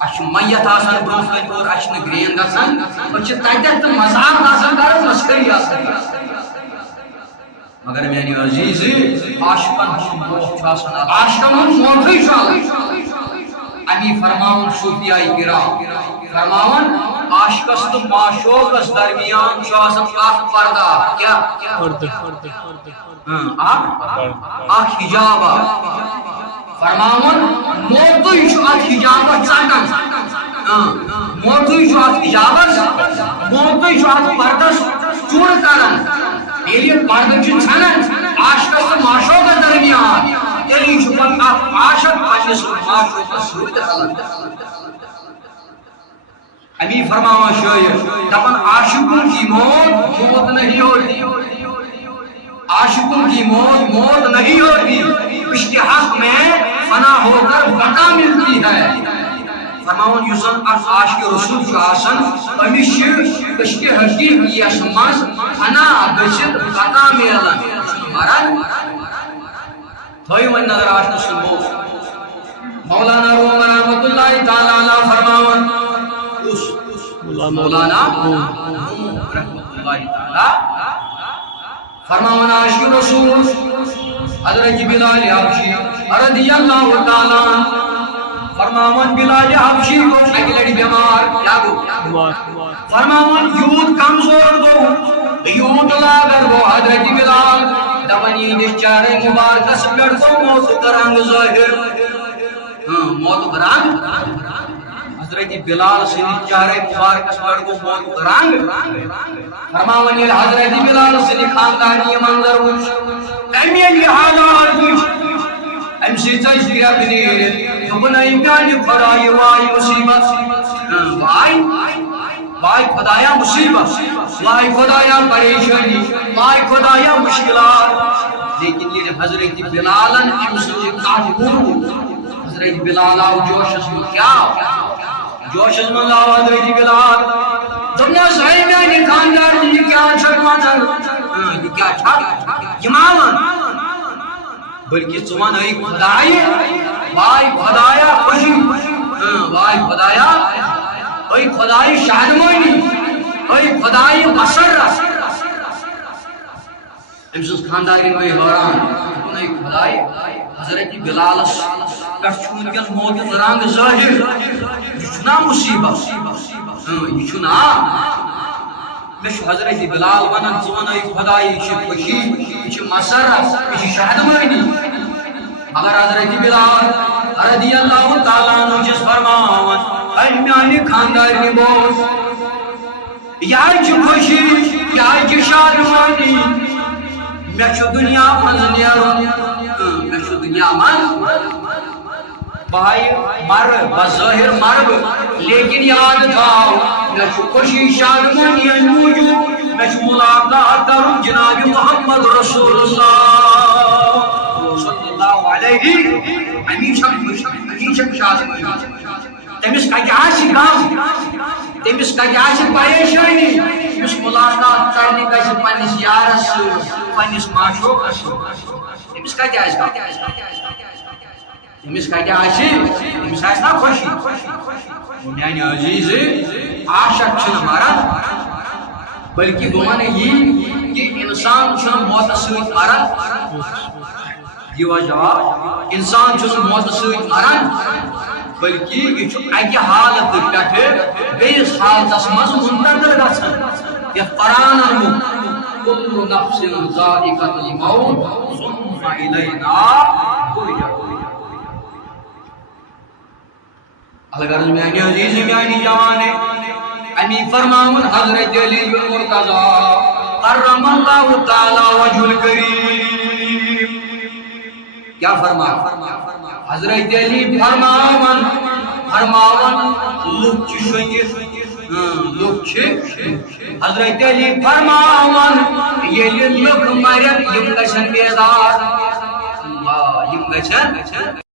اچھ میت آسان برونٛہہ کَنہِ اور اچھ نہٕ گرٛین گژھان أسۍ چھِ تَتٮ۪تھ تہٕ مزاق آسان کران مسخری آسان مگر میٛانہِ عزیٖز عاشقن ہُنٛد موہ چھُ آسان عاشقن ہُنٛد موتھٕے چھُ الگ امی فرماوُن صوفیاء کرام فرماوان عاشقس تہٕ معشوقس درمیان چھُ آسان اکھ پردہ کیا اکھ حجابہ فرماون موتٕے چھُ اتھ حجابس ژٹان موتٕے چھُ اتھ حجابس موتٕے چھُ اتھ پردس چوٗر کران ییٚلہِ یہِ پردٕ چھُ ژھنان عاشقس تہٕ معشوقس درمیان تیٚلی چھُ پتہٕ اکھ عاشق پننِس معشوقس سۭتۍ الگ امی فرماوان شاعر دپان عاشقوں کی موت موت نہیں ہوتی عاشقوں کی موت موت نہیں ہوتی عشق حق میں فنا ہو کر بقا ملتی ہے فرماون یُس زن اکھ عاشق رسول چھُ آسان أمِس چھِ عشق حقیقی یس منٛز فنا گٔژھِتھ بقا میلان مران تھٲیِو وۄنۍ نظر عاشق سُنٛد موت مولانا روم رحمۃ اللہ تعالیٰ علیہ فرماون مولانا رحمۃ اللہ تعالیٰ فرماون عاشق رسول حضرت بلال حبشی رضی اللہ تعالیٰ فرماون بلال حبشی کو اکہ لٹہِ بیمار کیا گو فرماون یوت کمزور گو یوت لاغر گو حضرت بلال دپان یہندِس چہرے مبارکس پٮ۪ٹھ گو موتُک رنگ ظٲہِر موتُک رنگ حضرت بلال سٕنٛدِ چہرے مبارکس پٮ۪ٹھ گو موتُک رنگ فرماون ییٚلہِ حضرت بلال سٕنٛدِ خاندانی یہِ منظر وٕچھ أمۍ ییٚلہِ یہِ حالات وٕچھ أمۍ سۭتۍ ژٔج گرٛٮ۪کھ نیٖرِتھ دوٚپُن اے میٛانہِ خۄدایہِ واے مُصیبت واے خۄدایا مُصیبت واے خۄدایا پریشٲنی واے خۄدایا مُشکلات لیکن ییٚلہِ حضرت بلالن أمۍ سٕنٛز یہِ کتھ بوٗز حضرت بلال آو جوشس منٛز کیٛاہ آو جوشس منٛز آو حضرت بلال دوٚپنس ہے میٛانہِ خاندارنہِ یہِ کیٛاہ چھکھ ونان یہِ کیٛاہ چھکھ یہِ ما ون بلکہ ژٕ ون اے خۄدایہِ واے خۄدایا خوشی واے خۄدایا اے خۄدایہِ شادمٲنی اے خۄدایہِ مسرت أمۍ سٕنٛز خاندارنہِ گٔے حٲران دوٚپُن اے خۄدایہِ حضرت بلالس پٮ۪ٹھ چھُ وٕنکٮ۪ن موتُک رنگ ظٲہِر یہِ چھُنا مُصیبت یہِ چھُنا مےٚ چھُ حضرت بلال ونان ژٕ ون اے خۄدایہِ یہِ چھِ خوشی یہِ چھِ مسرت یہِ چھِ شادمٲنی مگر حضرت بلال رضی اللہ تعالیٰ عنہ چھُس فرماوان اے میٛانہِ خاندارنہِ بوز یہِ چھِ خوشی یہِ چھِ شادمٲنی مےٚ چھُ دُنیا منٛز نیرُن مےٚ چھُ دُنیا منٛز بھائی مر بظاہر مر بہٕ لیکن یاد تھاو مےٚ چھُ خوشی شادمٲنی اَمہِ موٗجوٗب مےٚ چھُ مُلاقات کرُن جناب محمد رسول اللہ صلی اللہ علیہ امی چھکھ شادمٲنی تٔمِس کتہِ آسہِ غم تٔمِس کتہِ آسہِ پریشٲنی یُس مُلاقات کرنہِ گژھِ پننِس یارس سۭتۍ پننِس معشوقس سۭتۍ تٔمِس کتہِ آسہِ غم تٔمِس کتہِ آسہِ تٔمِس آسہِ نا خوشی میٛانہِ عزیٖز عاشق چھُنہٕ مران بلکہ بہٕ ونہٕ یی کہ انسان چھُنہٕ موتس سۭتۍ مران یہ وجہ انسان چھُنہٕ موتس سۭتۍ مران بلکہ یہ چھُ اکہِ حالتہٕ پٮ۪ٹھٕ بیٚیِس حالتس منٛز منتقل گژھان یتھ قرآن ووٚن کُلُّ نفسٍ ذائقۃ الموت ثم الینا ترجعون الغرض میٛانہِ عزیٖز میٛانہِ جوانے امی فرماون حضرت علی المرتضیٰ کرم اللہ تعالیٰ وجہ الکریم کیا حضرت علی فرماون لُکھ چھِ شۄنگِتھ لُکھ چھِ حضرت علی فرماون ییٚلہِ لُکھ مرن یِم گژھن بیدار یِم گژھن